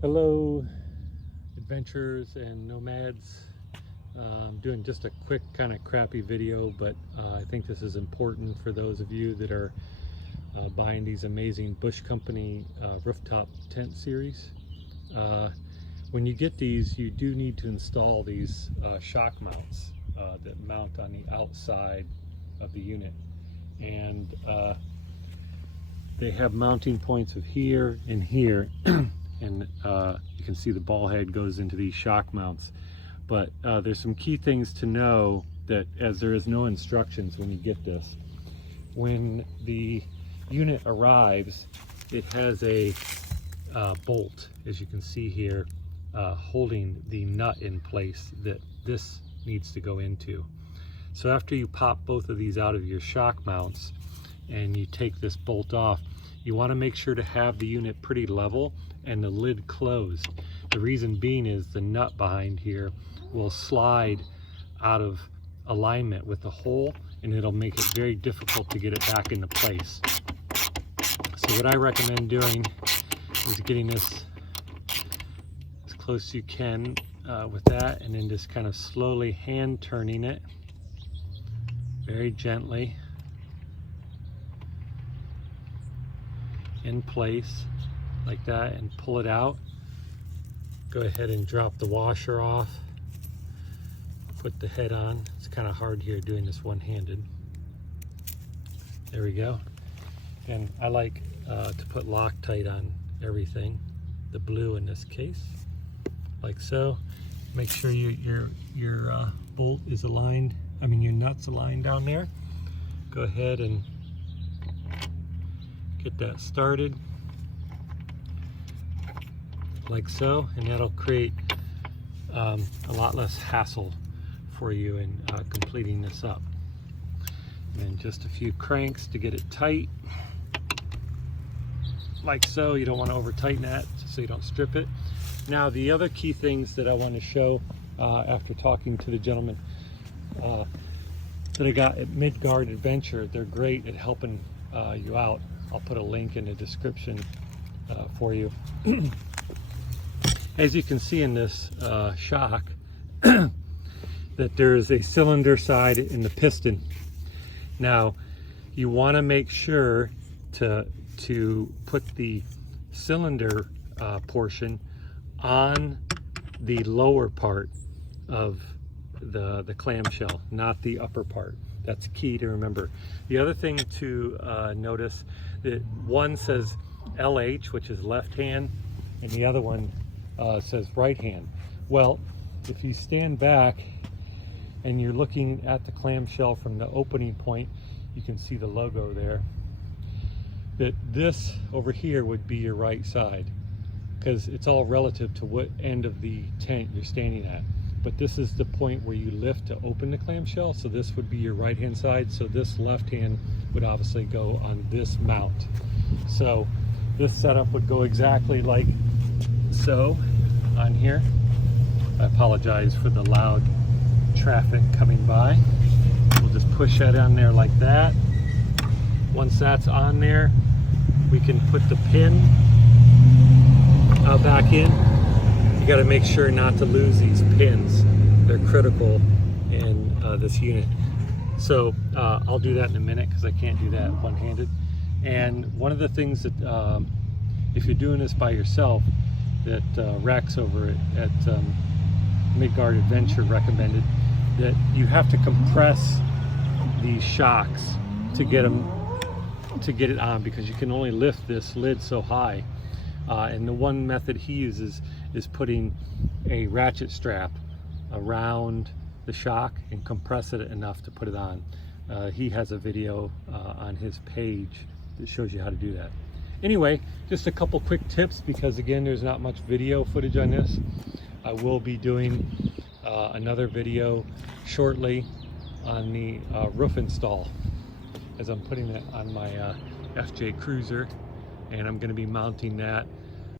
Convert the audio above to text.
Hello, adventurers and nomads. I'm doing just a quick kind of crappy video, but I think this is important for those of you that are buying these amazing Bush Company rooftop tent series. When you get these, you do need to install these shock mounts that mount on the outside of the unit. And they have mounting points of here and here. And you can see the ball head goes into these shock mounts. But there's some key things to know, that as there is no instructions when you get this. When the unit arrives, it has a bolt, as you can see here, holding the nut in place that this needs to go into. So after you pop both of these out of your shock mounts and you take this bolt off, you want to make sure to have the unit pretty level and the lid closed. The reason being is the nut behind here will slide out of alignment with the hole, and it'll make it very difficult to get it back into place. So what I recommend doing is getting this as close as you can with that, and then just kind of slowly hand turning it very gently in place like that, and pull it out. Go ahead and drop the washer off, put the head on. It's kind of hard here doing this one-handed. There we go. And I like to put Loctite on everything, the blue in this case, like so. Make sure your bolt is aligned, your nut's aligned down there. Go ahead and get that started like so, and that'll create a lot less hassle for you in completing this up. And just a few cranks to get it tight, like so. You don't want to over tighten that so you don't strip it. Now the other key things that I want to show after talking to the gentleman that I got at Midgard Adventure, they're great at helping you out. I'll put a link in the description for you. As you can see in this shock, that there is a cylinder side in the piston. Now, you want to make sure to put the cylinder portion on the lower part of the clamshell, not the upper part. That's key to remember. The other thing to notice, that one says LH, which is left hand, and the other one says right hand. Well, if you stand back and you're looking at the clamshell from the opening point, you can see the logo there. That this over here would be your right side, because it's all relative to what end of the tent you're standing at. But this is the point where you lift to open the clamshell, so this would be your right hand side. So this left hand would obviously go on this mount. So this setup would go exactly like so on here. I apologize for the loud traffic coming by. We'll just push that on there like that. Once that's on there, we can put the pin back in. You got to make sure not to lose these pins. They're critical in this unit. So I'll do that in a minute, because I can't do that one-handed. And one of the things that if you're doing this by yourself, that Rex over at Midgard Adventure recommended, that you have to compress these shocks to get it on, because you can only lift this lid so high. And the one method he uses is putting a ratchet strap around the shock and compress it enough to put it on. He has a video on his page that shows you how to do that. Anyway, just a couple quick tips, because again, there's not much video footage on this. I will be doing another video shortly on the roof install, as I'm putting it on my FJ Cruiser, and I'm going to be mounting that